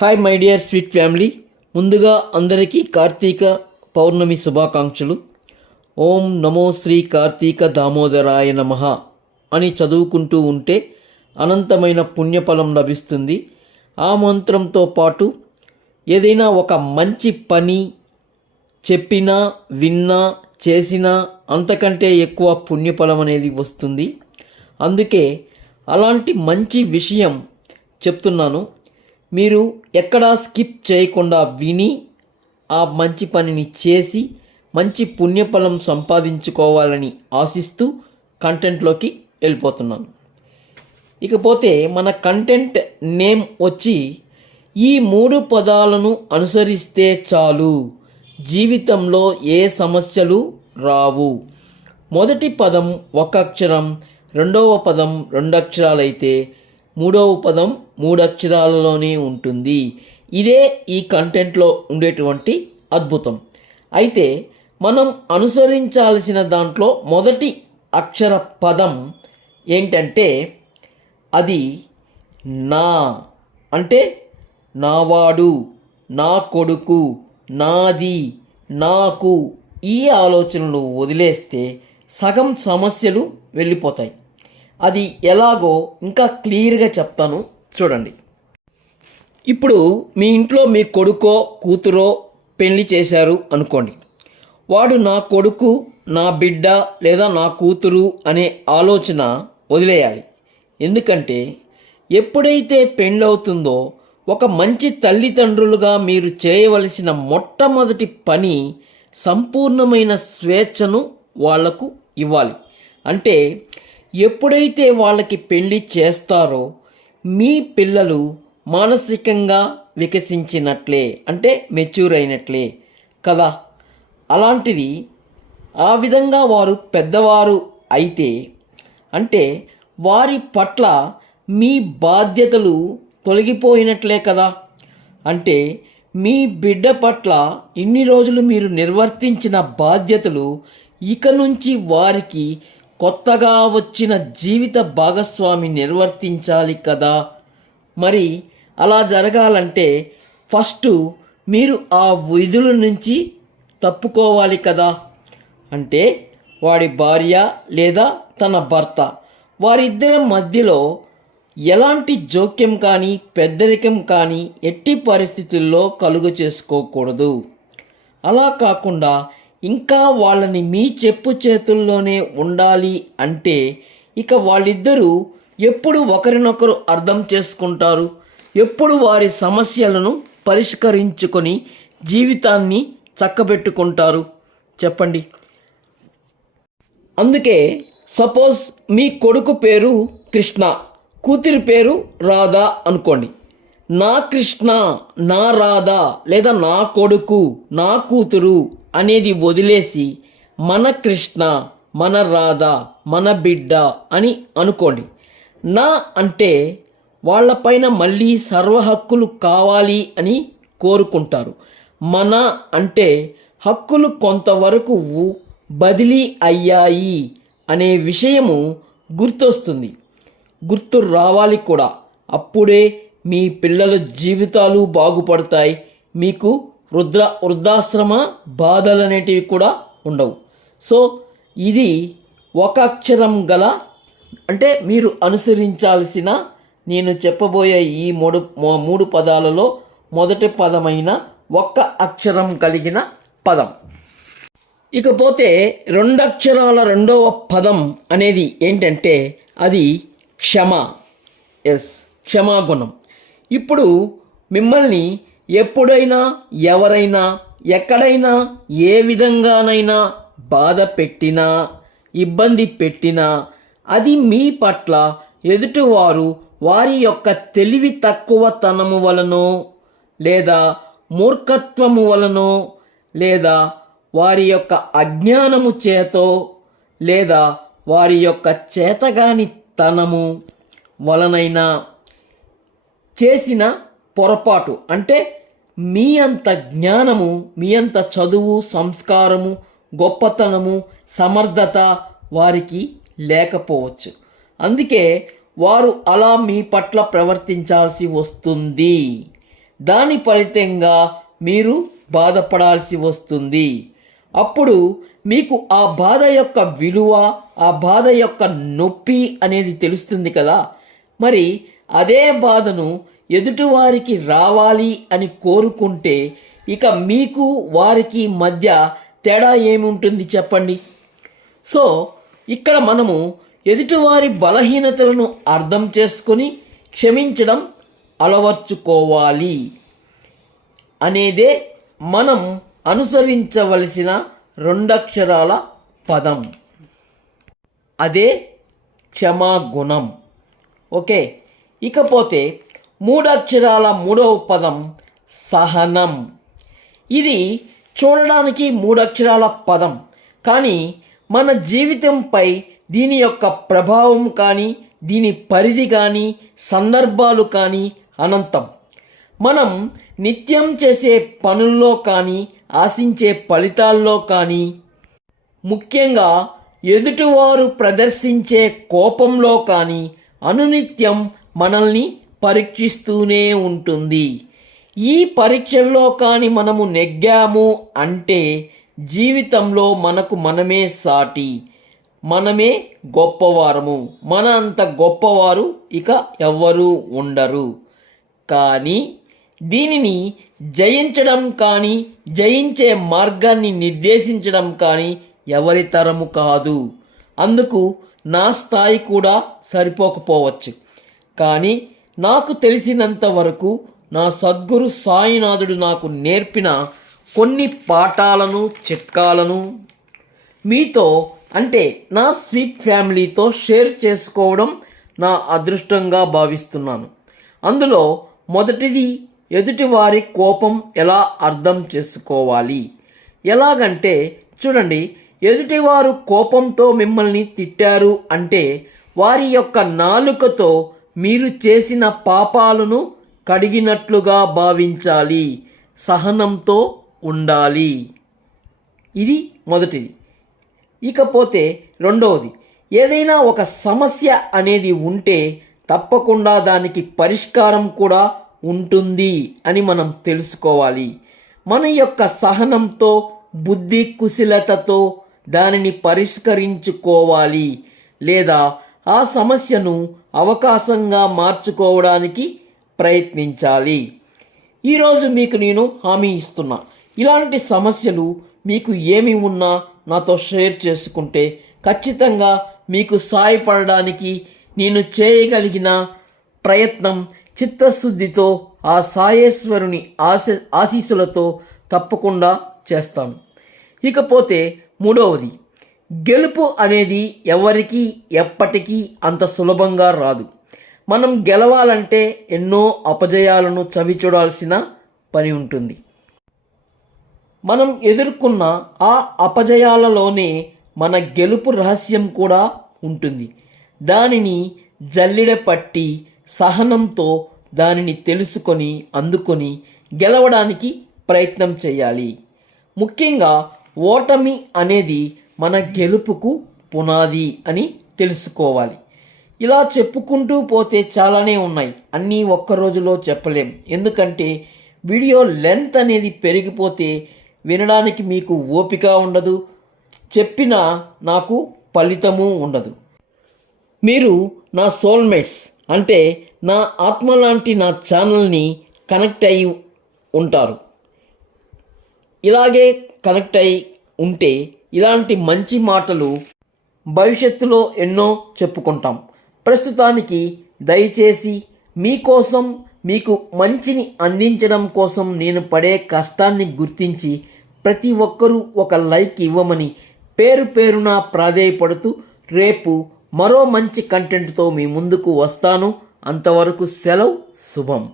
Hi my dear sweet family ముందుగా అందరికీ కార్తీక పౌర్ణమి శుభాకాంక్షలు. ఓం నమో శ్రీ కార్తీక దామోదరాయ నమ అని చదువుకుంటూ ఉంటే అనంతమైన పుణ్యఫలం లభిస్తుంది. ఆ మంత్రంతో పాటు ఏదైనా ఒక మంచి పని చెప్పినా విన్నా చేసినా అంతకంటే ఎక్కువ పుణ్యఫలం అనేది వస్తుంది. అందుకే అలాంటి మంచి విషయం చెప్తున్నాను. మీరు ఎక్కడా స్కిప్ చేయకుండా విని ఆ మంచి పనిని చేసి మంచి పుణ్యఫలం సంపాదించుకోవాలని ఆశిస్తూ కంటెంట్లోకి వెళ్ళిపోతున్నాను. ఇకపోతే మన కంటెంట్ నేమ్ వచ్చి ఈ మూడు పదాలను అనుసరిస్తే చాలు. జీవితంలో ఏ సమస్యలు రావు. మొదటి పదం ఒక అక్షరం రెండవ పదం రెండు అక్షరాలైతే మూడవ పదం మూడు అక్షరాలలోనే ఉంటుంది. ఇదే ఈ కంటెంట్లో ఉండేటువంటి అద్భుతం. అయితే మనం అనుసరించాల్సిన దాంట్లో మొదటి అక్షర పదం ఏంటంటే అది నా అంటే నావాడు నా కొడుకు నాది నాకు ఈ ఆలోచనలు వదిలేస్తే సగం సమస్యలు వెళ్ళిపోతాయి. అది ఎలాగో ఇంకా క్లియర్గా చెప్తాను. చూడండి. ఇప్పుడు మీ ఇంట్లో మీ కొడుకో కూతురో పెళ్ళి చేశారు అనుకోండి. వాడు నా కొడుకు నా బిడ్డ లేదా నా కూతురు అనే ఆలోచన వదిలేయాలి. ఎందుకంటే ఎప్పుడైతే పెళ్ళవుతుందో ఒక మంచి తల్లిదండ్రులుగా మీరు చేయవలసిన మొట్టమొదటి పని సంపూర్ణమైన స్వేచ్ఛను వాళ్ళకు ఇవ్వాలి. అంటే ఎప్పుడైతే వాళ్ళకి పెళ్ళి చేస్తారో మీ పిల్లలు మానసికంగా వికసించినట్లే అంటే మెచ్యూర్ అయినట్లే కదా? అలాంటిది ఆ విధంగా వారు పెద్దవారు అయితే అంటే వారి పట్ల మీ బాధ్యతలు తొలగిపోయినట్లే కదా? అంటే మీ బిడ్డ పట్ల ఇన్ని రోజులు మీరు నిర్వర్తించిన బాధ్యతలు ఇక నుంచి వారికి కొత్తగా వచ్చిన జీవిత భాగస్వామి నిర్వర్తించాలి కదా? మరి అలా జరగాలంటే ఫస్ట్ మీరు ఆ విధుల నుంచి తప్పుకోవాలి కదా? అంటే వాడి భార్య లేదా తన భర్త వారిద్దరి మధ్యలో ఎలాంటి జోక్యం కానీ పెద్దరికం కానీ ఎట్టి పరిస్థితుల్లో కలుగు చేసుకోకూడదు. అలా కాకుండా ఇంకా వాళ్ళని మీ చెప్పు చేతుల్లోనే ఉండాలి అంటే ఇక వాళ్ళిద్దరూ ఎప్పుడు ఒకరినొకరు అర్థం చేసుకుంటారు. ఎప్పుడు వారి సమస్యలను పరిష్కరించుకొని జీవితాన్ని చక్కబెట్టుకుంటారు. చెప్పండి. అందుకే సపోజ్ మీ కొడుకు పేరు కృష్ణ కూతురి పేరు రాధా అనుకోండి. నా కృష్ణ నా రాధ లేదా నా కొడుకు నా కూతురు అనేది వదిలేసి మన కృష్ణ మన రాధ మన బిడ్డ అని అనుకోండి. నా అంటే వాళ్ళపైన మళ్ళీ సర్వ హక్కులు కావాలి అని కోరుకుంటారు. మన అంటే హక్కులు కొంతవరకు బదిలీ అయ్యాయి అనే విషయము గుర్తొస్తుంది. గుర్తు రావాలి కూడా. అప్పుడే మీ పిల్లల జీవితాలు బాగుపడతాయి. మీకు వృద్ధ వృద్ధాశ్రమ బాధలు అనేటివి కూడా ఉండవు. సో ఇది ఒక అక్షరం గల అంటే మీరు అనుసరించాల్సిన నేను చెప్పబోయే ఈ మూడు మూడు పదాలలో మొదటి పదమైన ఒక్క అక్షరం కలిగిన పదం. ఇకపోతే రెండు అక్షరాల రెండవ పదం అనేది ఏంటంటే అది క్షమ. ఎస్ క్షమాగుణం. ఇప్పుడు మిమ్మల్ని ఎప్పుడైనా ఎవరైనా ఎక్కడైనా ఏ విధంగానైనా బాధ పెట్టినా ఇబ్బంది పెట్టినా అది మీ పట్ల ఎదుటివారు వారి యొక్క తెలివి తక్కువతనము వలనో లేదా మూర్ఖత్వము వలనో లేదా వారి యొక్క అజ్ఞానము చేతో లేదా వారి యొక్క చేతగాని తనము వలనైనా చేసిన పొరపాటు. అంటే మీ అంత జ్ఞానము మీ అంత చదువు సంస్కారము గొప్పతనము సమర్థత వారికి లేకపోవచ్చు. అందుకే వారు అలా మీ పట్ల ప్రవర్తించాల్సి వస్తుంది. దాని ఫలితంగా మీరు బాధపడాల్సి వస్తుంది. అప్పుడు మీకు ఆ బాధ యొక్క విలువ ఆ బాధ యొక్క నొప్పి అనేది తెలుస్తుంది కదా. మరి అదే బాధను ఎదుటివారికి రావాలి అని కోరుకుంటే ఇక మీకు వారికి మధ్య తేడా ఏముంటుంది చెప్పండి? సో ఇక్కడ మనము ఎదుటివారి బలహీనతలను అర్థం చేసుకొని క్షమించడం అలవర్చుకోవాలి అనేదే మనం అనుసరించవలసిన రెండక్షరాల పదం. అదే క్షమాగుణం. ఓకే ఇకపోతే మూడక్షరాల మూడవ పదం సహనం. ఇది చూడడానికి మూడక్షరాల పదం. కానీ మన జీవితంపై దీని యొక్క ప్రభావం కానీ దీని పరిధి కానీ సందర్భాలు కానీ అనంతం. మనం నిత్యం చేసే పనుల్లో కానీ ఆశించే ఫలితాల్లో కానీ ముఖ్యంగా ఎదుటివారు ప్రదర్శించే కోపంలో కానీ అనునిత్యం మనల్ని పరీక్షిస్తూనే ఉంటుంది. ఈ పరీక్షల్లో కానీ మనము నెగ్గాము అంటే జీవితంలో మనకు మనమే సాటి. మనమే గొప్పవారము. మన అంత గొప్పవారు ఇక ఎవ్వరూ ఉండరు. కానీ దీనిని జయించడం కానీ జయించే మార్గాన్ని నిర్దేశించడం కానీ ఎవరి తరము కాదు. అందుకు నా స్థాయి కూడా సరిపోకపోవచ్చు. కానీ నాకు తెలిసినంత వరకు నా సద్గురు సాయినాథుడు నాకు నేర్పిన కొన్ని పాఠాలను చిట్కాలను మీతో అంటే నా స్వీట్ ఫ్యామిలీతో షేర్ చేసుకోవడం నా అదృష్టంగా భావిస్తున్నాను. అందులో మొదటిది ఎదుటివారి కోపం ఎలా అర్థం చేసుకోవాలి? ఎలాగంటే చూడండి ఎదుటివారు కోపంతో మిమ్మల్ని తిట్టారు అంటే వారి యొక్క నాలుకతో మీరు చేసిన పాపాలను కడిగినట్లుగా భావించాలి. సహనంతో ఉండాలి. ఇది మొదటిది. ఇకపోతే రెండవది. ఏదైనా ఒక సమస్య అనేది ఉంటే తప్పకుండా దానికి పరిష్కారం కూడా ఉంటుంది అని మనం తెలుసుకోవాలి. మన యొక్క సహనంతో బుద్ధి కుశలతతో దానిని పరిష్కరించుకోవాలి. లేదా ఆ సమస్యను అవకాశంగా మార్చుకోవడానికి ప్రయత్నించాలి. ఈరోజు మీకు నేను హామీ ఇస్తున్నా. ఇలాంటి సమస్యలు మీకు ఏమి ఉన్నా నాతో షేర్ చేసుకుంటే ఖచ్చితంగా మీకు సాయపడడానికి నేను చేయగలిగిన ప్రయత్నం చిత్తశుద్ధితో ఆ సాయేశ్వరుని ఆశ ఆశీస్సులతో తప్పకుండా చేస్తాను. ఇకపోతే మూడవది గెలుపు అనేది ఎవరికి ఎప్పటికీ అంత సులభంగా రాదు. మనం గెలవాలంటే ఎన్నో అపజయాలను చవి చూడాల్సిన పని ఉంటుంది. మనం ఎదుర్కొన్న ఆ అపజయాలలోనే మన గెలుపు రహస్యం కూడా ఉంటుంది. దానిని జల్లిడ పట్టి సహనంతో దానిని తెలుసుకొని అందుకొని గెలవడానికి ప్రయత్నం చేయాలి. ముఖ్యంగా ఓటమి అనేది మన గెలుపుకు పునాది అని తెలుసుకోవాలి. ఇలా చెప్పుకుంటూ పోతే చాలానే ఉన్నాయి. అన్నీ ఒక్క రోజులో చెప్పలేం. ఎందుకంటే వీడియో లెంత్ అనేది పెరిగిపోతే వినడానికి మీకు ఓపిక ఉండదు. చెప్పిన నాకు ఫలితము ఉండదు. మీరు నా సోల్మేట్స్ అంటే నా ఆత్మ లాంటి నా ఛానల్ని కనెక్ట్ అయి ఉంటారు. ఇలాగే కనెక్ట్ అయి ఉంటే ఇలాంటి మంచి మాటలు భవిష్యత్తులో ఎన్నో చెప్పుకుంటాం. ప్రస్తుతానికి దయచేసి మీకోసం మీకు మంచిని అందించడం కోసం నేను పడే కష్టాన్ని గుర్తించి ప్రతి ఒక్కరూ ఒక లైక్ ఇవ్వమని పేరు పేరున ప్రాధేయపడుతూ రేపు మరో మంచి కంటెంట్తో మీ ముందుకు వస్తాను. అంతవరకు సెలవు శుభం.